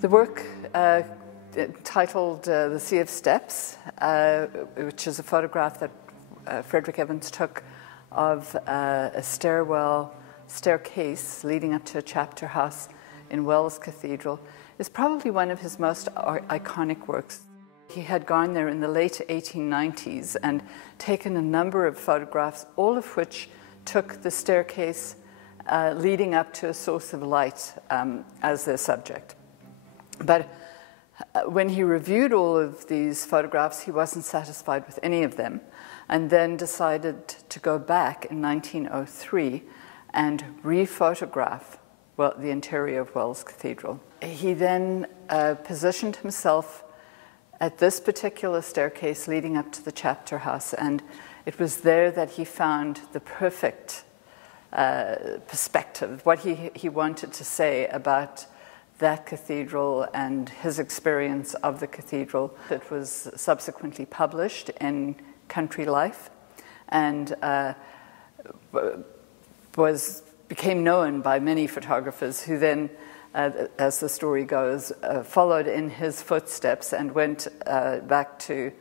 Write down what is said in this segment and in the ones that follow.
The work titled The Sea of Steps, which is a photograph that Frederick Evans took of a staircase leading up to a chapter house in Wells Cathedral, is probably one of his most iconic works. He had gone there in the late 1890s and taken a number of photographs, all of which took the staircase leading up to a source of light as their subject. But when he reviewed all of these photographs, he wasn't satisfied with any of them, and then decided to go back in 1903 and re-photograph the interior of Wells Cathedral. He then positioned himself at this particular staircase leading up to the chapter house, and it was there that he found the perfect perspective, what he wanted to say about that cathedral and his experience of the cathedral. It was subsequently published in Country Life and became known by many photographers who then, as the story goes, followed in his footsteps and went to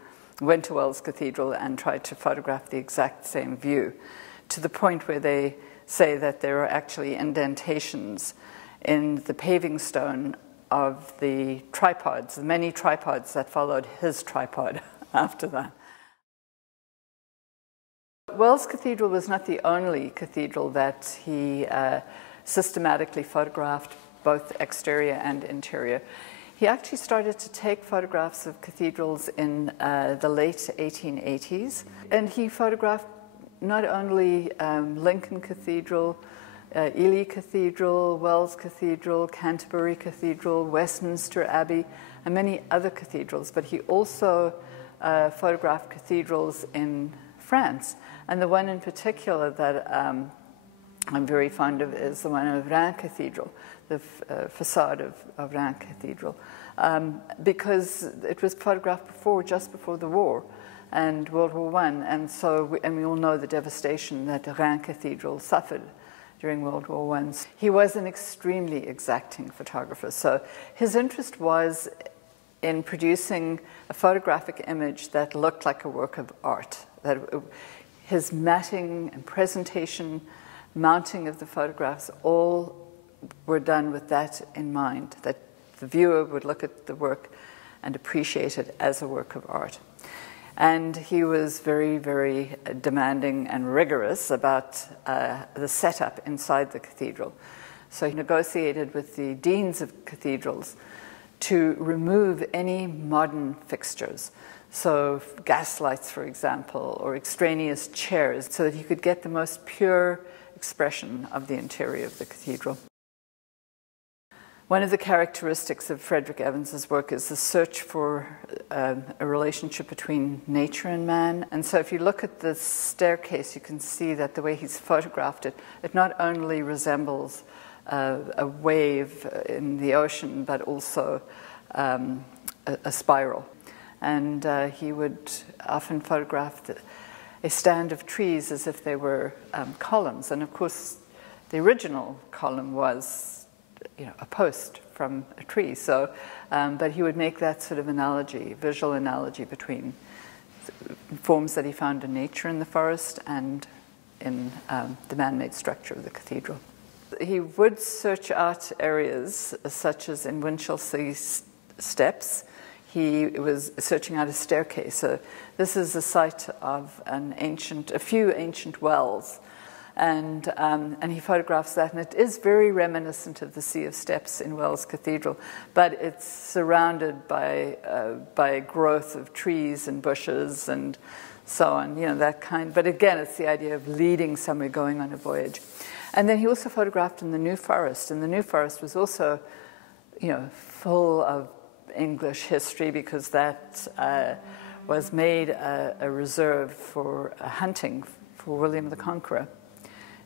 Wells Cathedral and tried to photograph the exact same view, to the point where they say that there are actually indentations in the paving stone of the tripods, the many tripods that followed his tripod after that. Wells Cathedral was not the only cathedral that he systematically photographed, both exterior and interior. He actually started to take photographs of cathedrals in the late 1880s, and he photographed not only Lincoln Cathedral, Ely Cathedral, Wells Cathedral, Canterbury Cathedral, Westminster Abbey, and many other cathedrals, but he also photographed cathedrals in France. And the one in particular that I'm very fond of is the one of Reims Cathedral, the facade of Reims Cathedral, because it was photographed just before the war and World War I, and we all know the devastation that Reims Cathedral suffered during World War I. He was an extremely exacting photographer, so his interest was in producing a photographic image that looked like a work of art. That his matting and presentation, mounting of the photographs, all were done with that in mind, that the viewer would look at the work and appreciate it as a work of art. And he was very, very demanding and rigorous about the setup inside the cathedral. So he negotiated with the deans of cathedrals to remove any modern fixtures, so gas lights, for example, or extraneous chairs, so that he could get the most pure expression of the interior of the cathedral. One of the characteristics of Frederick Evans's work is the search for a relationship between nature and man. And so if you look at the staircase, you can see that the way he's photographed it, it not only resembles a wave in the ocean, but also a spiral. And he would often photograph a stand of trees as if they were columns. And of course, the original column was a post from a tree. So, but he would make that sort of analogy, visual analogy between forms that he found in nature in the forest and in the man-made structure of the cathedral. He would search out areas such as in Winchelsea Steps. He was searching out a staircase. So this is the site of a few ancient wells. And he photographs that, and it is very reminiscent of the Sea of Steps in Wells Cathedral, but it's surrounded by growth of trees and bushes and so on, that kind. But again, it's the idea of leading somewhere, going on a voyage. And then he also photographed in the New Forest, and the New Forest was also, full of English history, because that was made a reserve for hunting for William the Conqueror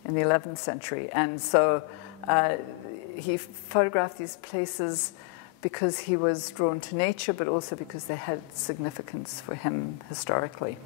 in the 11th century. And so he photographed these places because he was drawn to nature, but also because they had significance for him historically.